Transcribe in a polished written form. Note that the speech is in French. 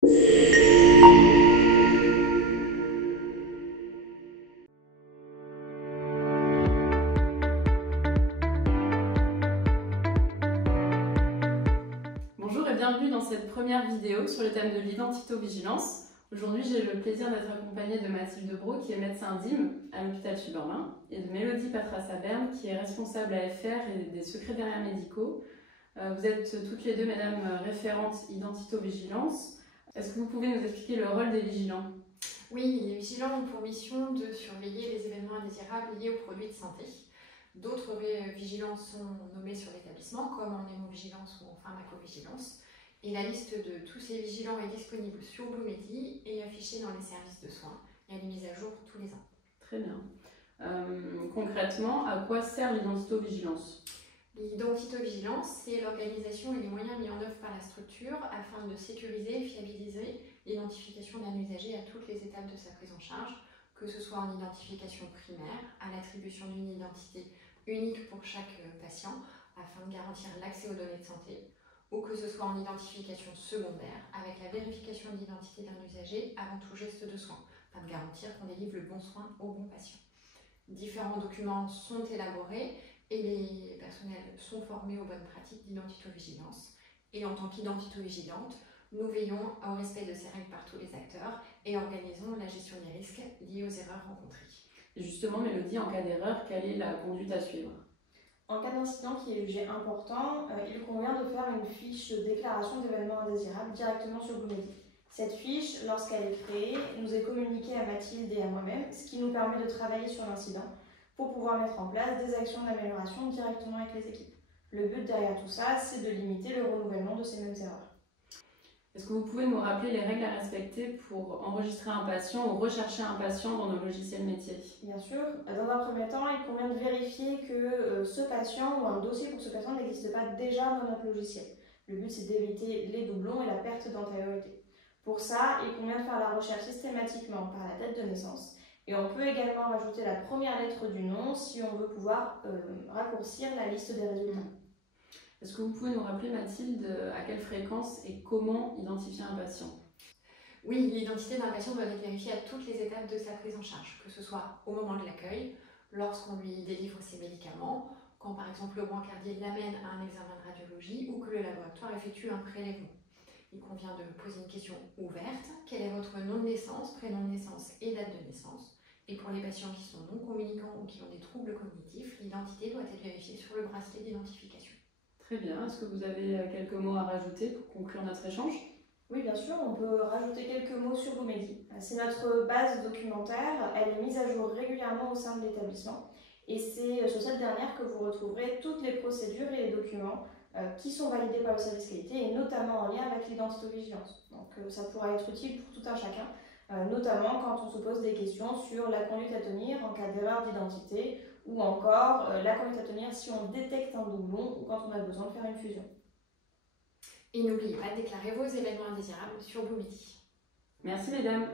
Bonjour et bienvenue dans cette première vidéo sur le thème de l'identito-vigilance. Aujourd'hui, j'ai le plaisir d'être accompagnée de Mathilde Brault, qui est médecin DIM à l'hôpital Suburbain, et de Mélodie Patras-Berne, qui est responsable AFR et des secrétariats médicaux. Vous êtes toutes les deux, mesdames, référentes identito-vigilance. Est-ce que vous pouvez nous expliquer le rôle des vigilants? Oui, les vigilants ont pour mission de surveiller les événements indésirables liés aux produits de santé. D'autres vigilants sont nommés sur l'établissement, comme en hémovigilance ou en pharmacovigilance. Et la liste de tous ces vigilants est disponible sur Bluemedi et affichée dans les services de soins. Et elle est mise à jour tous les ans. Très bien. Concrètement, à quoi sert l'identito-vigilance? L'identito-vigilance, c'est l'organisation et les moyens mis en œuvre par la structure afin de sécuriser et fiabiliser l'identification d'un usager à toutes les étapes de sa prise en charge, que ce soit en identification primaire, à l'attribution d'une identité unique pour chaque patient afin de garantir l'accès aux données de santé, ou que ce soit en identification secondaire avec la vérification de l'identité d'un usager avant tout geste de soin, afin de garantir qu'on délivre le bon soin au bon patient. Différents documents sont élaborés et les personnels sont formés aux bonnes pratiques d'identito-vigilance. Et en tant qu'identito-vigilante, nous veillons au respect de ces règles par tous les acteurs et organisons la gestion des risques liés aux erreurs rencontrées. Et justement, Mélodie, en cas d'erreur, quelle est la conduite à suivre? En cas d'incident qui est jugé important, il convient de faire une fiche de déclaration d'événements indésirables directement sur Bluemedi. Cette fiche, lorsqu'elle est créée, nous est communiquée à Mathilde et à moi-même, ce qui nous permet de travailler sur l'incident pour pouvoir mettre en place des actions d'amélioration directement avec les équipes. Le but derrière tout ça, c'est de limiter le renouvellement de ces mêmes erreurs. Est-ce que vous pouvez nous rappeler les règles à respecter pour enregistrer un patient ou rechercher un patient dans nos logiciels métiers? Bien sûr. Dans un premier temps, il convient de vérifier que ce patient ou un dossier pour ce patient n'existe pas déjà dans notre logiciel. Le but, c'est d'éviter les doublons et la perte d'antériorité. Pour ça, il convient de faire la recherche systématiquement par la date de naissance. Et on peut également rajouter la première lettre du nom si on veut pouvoir raccourcir la liste des résultats. Est-ce que vous pouvez nous rappeler, Mathilde, à quelle fréquence et comment identifier un patient? Oui, l'identité d'un patient doit être vérifiée à toutes les étapes de sa prise en charge, que ce soit au moment de l'accueil, lorsqu'on lui délivre ses médicaments, quand par exemple le brancardier l'amène à un examen de radiologie ou que le laboratoire effectue un prélèvement. Il convient de poser une question ouverte. Quel est votre nom de naissance, prénom de naissance et date de naissance? Et pour les patients qui sont non communicants ou qui ont des troubles cognitifs, l'identité doit être vérifiée sur le bracelet d'identification. Très bien. Est-ce que vous avez quelques mots à rajouter pour conclure notre échange? Oui, bien sûr, on peut rajouter quelques mots sur Bluemedi. C'est notre base documentaire, elle est mise à jour régulièrement au sein de l'établissement. Et c'est sur cette dernière que vous retrouverez toutes les procédures et les documents qui sont validés par le service qualité et notamment en lien avec l'identito-vigilance. Donc ça pourra être utile pour tout un chacun, notamment quand on se pose des questions sur la conduite à tenir en cas d'erreur d'identité ou encore la conduite à tenir si on détecte un doublon ou quand on a besoin de faire une fusion. Et n'oubliez pas de déclarer vos événements indésirables sur Bluemedi. Merci, mesdames.